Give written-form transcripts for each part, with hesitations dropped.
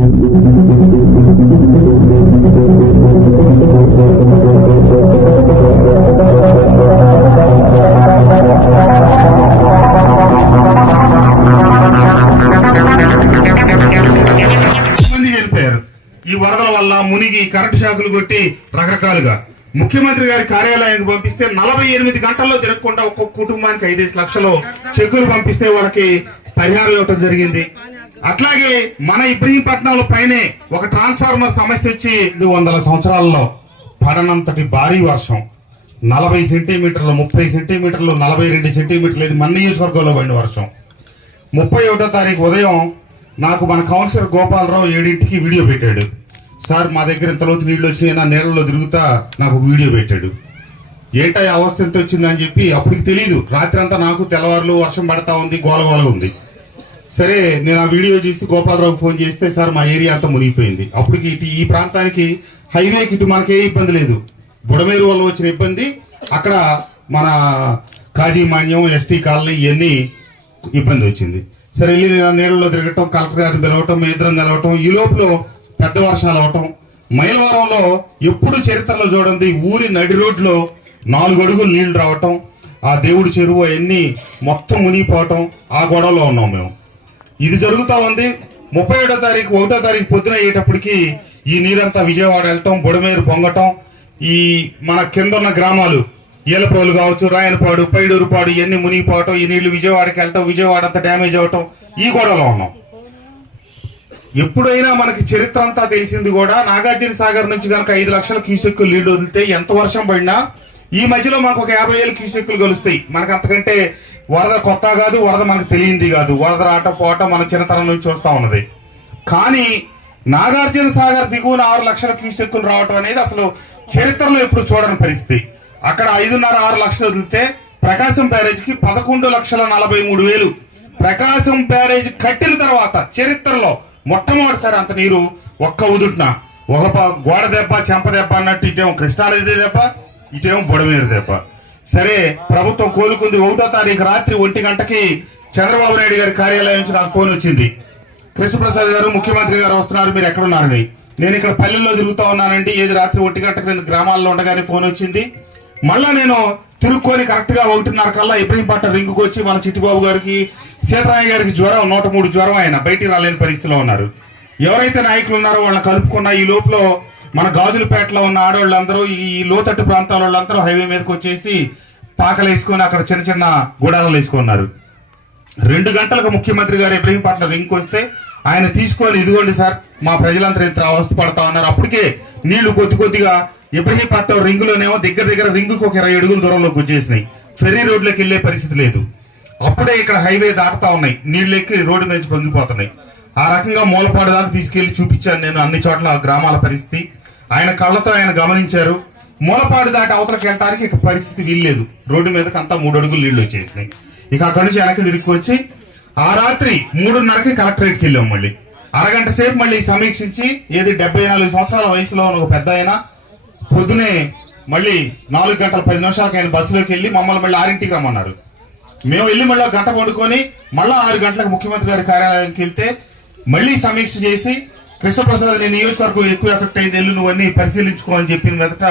ఈ వరదల వల్ల మునిగి కరెంటు షాకులు కొట్టి రకరకాలుగా ముఖ్యమంత్రి గారి కార్యాలయానికి పంపిస్తే 48 గంటల్లో తిరగకుండా ఒక్కొక్క కుటుంబానికి 5 లక్షలు చెక్కులు పంపిస్తే వాళ్ళకి పరిహారం ఇవ్వటం జరిగింది. అట్లాగే మన ఇబ్రహీంపట్నంలో పైనే ఒక ట్రాన్స్ఫార్మర్ సమస్య వచ్చి 200 సంవత్సరాల్లో పడనంతటి భారీ వర్షం 40 సెంటీమీటర్లు 30 సెంటీమీటర్లు 42 సెంటీమీటర్లు ఇది మన నియోజకవర్గంలో పడిన వర్షం. 31వ తారీఖు ఉదయం నాకు మన కౌన్సిలర్ గోపాలరావు 7ంటికి వీడియో పెట్టాడు. సార్ మా దగ్గర ఇంత లోతు నీళ్ళు వచ్చినాయి, నా నీళ్ళలో తిరుగుతా నాకు వీడియో పెట్టాడు. ఏంటా అవస్థ ఎంత వచ్చిందని చెప్పి అప్పటికి తెలియదు. రాత్రి అంతా నాకు తెల్లవారులు వర్షం పడతా ఉంది, గోలగోలగా ఉంది. సరే నేను ఆ వీడియో చూసి గోపాలరావుకి ఫోన్ చేస్తే సార్ మా ఏరియా అంతా మునిగిపోయింది. అప్పటికి ఈ ప్రాంతానికి హైవేకి ఇటు మనకే ఇబ్బంది లేదు, బుడమేరు వల్ల వచ్చిన ఇబ్బంది అక్కడ మన కాజీమాన్యం ఎస్టీ కాలనీ ఇవన్నీ ఇబ్బంది వచ్చింది. సరే వెళ్ళి నీళ్ళలో తిరగటం, కలెక్టర్ గారిని పిలవటం, మీ ఇద్దరం కలవటం, ఈ లోపల పెద్ద వర్షాలు అవటం. మైలవరంలో ఎప్పుడు చరిత్రలో చూడండి ఊరి నడి రోడ్లో 4 అడుగులు నీళ్లు రావటం, ఆ దేవుడి చెరువు అవన్నీ మొత్తం మునిగిపోవటం, ఆ గొడవలో ఉన్నాం మేము. ఇది జరుగుతూ ఉంది. 31వ తారీఖు పొద్దున అయ్యేటప్పటికి ఈ నీరంతా విజయవాడ వెళ్ళటం, బుడమేరు పొంగటం, ఈ మన కింద ఉన్న గ్రామాలు ఏలప్రోలు కావచ్చు, రాయనపాడు, పైడూరుపాడు ఇవన్నీ మునిగిపోవటం, ఈ నీళ్లు విజయవాడకి వెళ్ళటం, విజయవాడ అంతా డ్యామేజ్ అవటం, ఈ గొడవలో ఉన్నాం. ఎప్పుడైనా మనకి చరిత్ర అంతా తెలిసింది కూడా నాగార్జున సాగర్ నుంచి కనుక 5 లక్షల క్యూసెక్కులు నీళ్లు వదిలితే ఎంత వర్షం పడినా ఈ మధ్యలో మనకు ఒక 50,000 క్యూసెక్కులు కలుస్తాయి. మనకు అంతకంటే వరద కొత్త కాదు, వరద మనకు తెలియంది కాదు. వరద రావటం పోవటం మన చిన్నతనం నుంచి చూస్తూ ఉన్నది. కానీ నాగార్జున సాగర్ దిగువన 6 లక్షల క్యూసెక్కులు రావటం అనేది అసలు చరిత్రలో ఎప్పుడు చూడని పరిస్థితి. అక్కడ 5.5-6 లక్షలు వదిలితే ప్రకాశం బ్యారేజ్కి 11,43,000. ప్రకాశం బ్యారేజ్ కట్టిన తర్వాత చరిత్రలో మొట్టమొదటిసారి అంత నీరు ఒక్క ఉదుటిన ఒక గోడ దెబ్బ, చెంప దెబ్బ అన్నట్టు ఇటేమో కృష్ణానది దెబ్బ, ఇటేమో బుడమేరు దెబ్బ. సరే ప్రభుత్వం కోలుకుంది. 1వ తారీఖు రాత్రి 1 గంటకి చంద్రబాబు నాయుడు గారి కార్యాలయం నుంచి నాకు ఫోన్ వచ్చింది. కృష్ణప్రసాద్ గారు ముఖ్యమంత్రి గారు వస్తున్నారు, మీరు ఎక్కడున్నారని. నేను ఇక్కడ పల్లెల్లో తిరుగుతూ ఉన్నానండి. ఏది రాత్రి 1 గంటకి నేను గ్రామాల్లో ఉండగానే ఫోన్ వచ్చింది. మళ్ళా నేను తిరుక్కొని కరెక్ట్గా 1:30 కల్లా ఇబ్రహీంపట్నం రింగుకు వచ్చి మన చిట్టిబాబు గారికి, సీతారాయ గారికి జ్వరం 103 జ్వరం, ఆయన బయటికి రాలేని పరిస్థితిలో ఉన్నారు. ఎవరైతే నాయకులు ఉన్నారో వాళ్ళని కలుపుకున్న ఈ లోపల మన గాజులపేటలో ఉన్న ఆడవాళ్ళందరూ, ఈ లోతట్టు ప్రాంతాల వాళ్ళందరూ హైవే మీదకి వచ్చేసి పాకలు వేసుకొని అక్కడ చిన్న చిన్న గుడాలు వేసుకున్నారు. 2 గంటలకు ముఖ్యమంత్రి గారు ఇబ్రహీంపట్నం రింగ్కి వస్తే ఆయన తీసుకొని ఇదిగోండి సార్ మా ప్రజలందరూ ఇంత అవస్థ పడతా ఉన్నారు. అప్పటికే నీళ్లు కొద్దిగా ఇబ్రహీంపట్నం రింగులోనేమో దగ్గర రింగుకు ఒక 20 అడుగుల దూరంలోకి వచ్చేసినాయి. ఫెర్రీ రోడ్లోకి వెళ్లే పరిస్థితి లేదు. అప్పుడే ఇక్కడ హైవే దాటుతా ఉన్నాయి, నీళ్లు ఎక్కి రోడ్డు మీద పొంగిపోతున్నాయి. ఆ రకంగా మూలపాడు దాకా తీసుకెళ్లి చూపించాను నేను అన్ని చోట్ల గ్రామాల పరిస్థితి. ఆయన కళ్ళతో ఆయన గమనించారు. మూలపాడు దాటి అవతలకి వెళ్ళడానికి ఇక పరిస్థితి వీల్లేదు, రోడ్డు మీదకి అంతా 3 అడుగులు నీళ్లు వచ్చేసినాయి. ఇక అక్కడి నుంచి వెనక్కి తిరిగి వచ్చి ఆ రాత్రి 3:30కి కలెక్టరేట్కి వెళ్ళాం. మళ్ళీ అరగంట సేపు మళ్ళీ సమీక్షించి, ఏది 74 సంవత్సరాల వయసులో ఉన్న ఒక పెద్ద ఆయన పొద్దునే మళ్ళీ 4 గంటల 10 నిమిషాలకి ఆయన బస్సులోకి వెళ్ళి మమ్మల్ని మళ్ళీ 6ంటికి రమ్మన్నారు. మేము వెళ్ళి మళ్ళీ 1 గంట పండుకొని మళ్ళీ 6 గంటలకు ముఖ్యమంత్రి గారి కార్యాలయానికి వెళ్తే మళ్ళీ సమీక్ష చేసి, కృష్ణప్రసాద్ నేను నియోజకవర్గం ఎక్కువ ఎఫెక్ట్ అయింది, వెళ్ళు నువ్వన్నీ పరిశీలించుకో అని చెప్పిన మీదట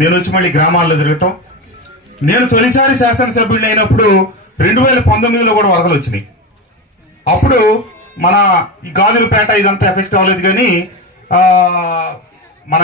నేను వచ్చి మళ్ళీ గ్రామాల్లో తిరగటం. నేను తొలిసారి శాసనసభ్యుడిని అయినప్పుడు 2019లో కూడా వరదలు వచ్చినాయి. అప్పుడు మన ఈ గాజులపేట ఇదంతా ఎఫెక్ట్ అవ్వలేదు, కానీ మన